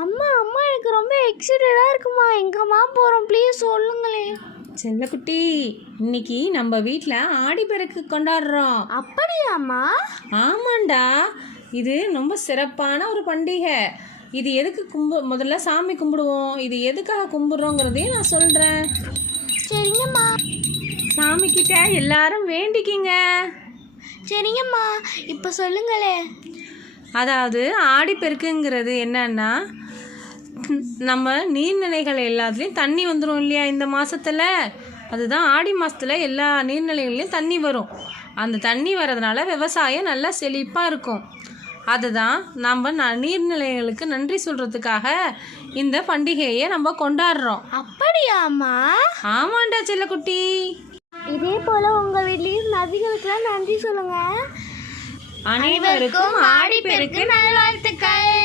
அம்மா அம்மா எனக்கு ரொம்ப எக்ஸைட்டடாக இருக்குமா. எங்கம்மா போகிறோம் ப்ளீஸ் சொல்லுங்களே. செல்லக்குட்டி, இன்னைக்கு நம்ம வீட்டில் ஆடிப்பெருக்கு கொண்டாடுறோம். அப்படியாம்மா? ஆமாண்டா, இது ரொம்ப சிறப்பான ஒரு பண்டிகை. இது எதுக்கு முதல்ல சாமி கும்பிடுவோம். இது எதுக்காக கும்பிடுறோங்கிறதையும் நான் சொல்கிறேன். சரிங்கம்மா. சாமிக்கிட்ட எல்லாரும் வேண்டிக்கிங்க. சரிங்கம்மா, இப்போ சொல்லுங்களே. அதாவது ஆடிப்பெருக்குங்கிறது என்னன்னா, நம்ம நீர்நிலைகள் எல்லாத்துலேயும் தண்ணி வந்துடும் இல்லையா இந்த மாதத்தில். அதுதான் ஆடி மாதத்தில் எல்லா நீர்நிலைகள்லையும் தண்ணி வரும். அந்த தண்ணி வர்றதுனால விவசாயம் நல்லா செழிப்பாக இருக்கும். அதுதான் நம்ம நீர்நிலைகளுக்கு நன்றி சொல்கிறதுக்காக இந்த பண்டிகையை நம்ம கொண்டாடுறோம். அப்படியாம்மா? ஆமாண்டா செல்லக்குட்டி. இதே போல் உங்கள் வீட்லேயும் நதிகளுக்கெல்லாம் நன்றி சொல்லுங்கள். அனைவருக்கும் ஆடிப்பெருக்கு நல்வாழ்த்துக்கள்.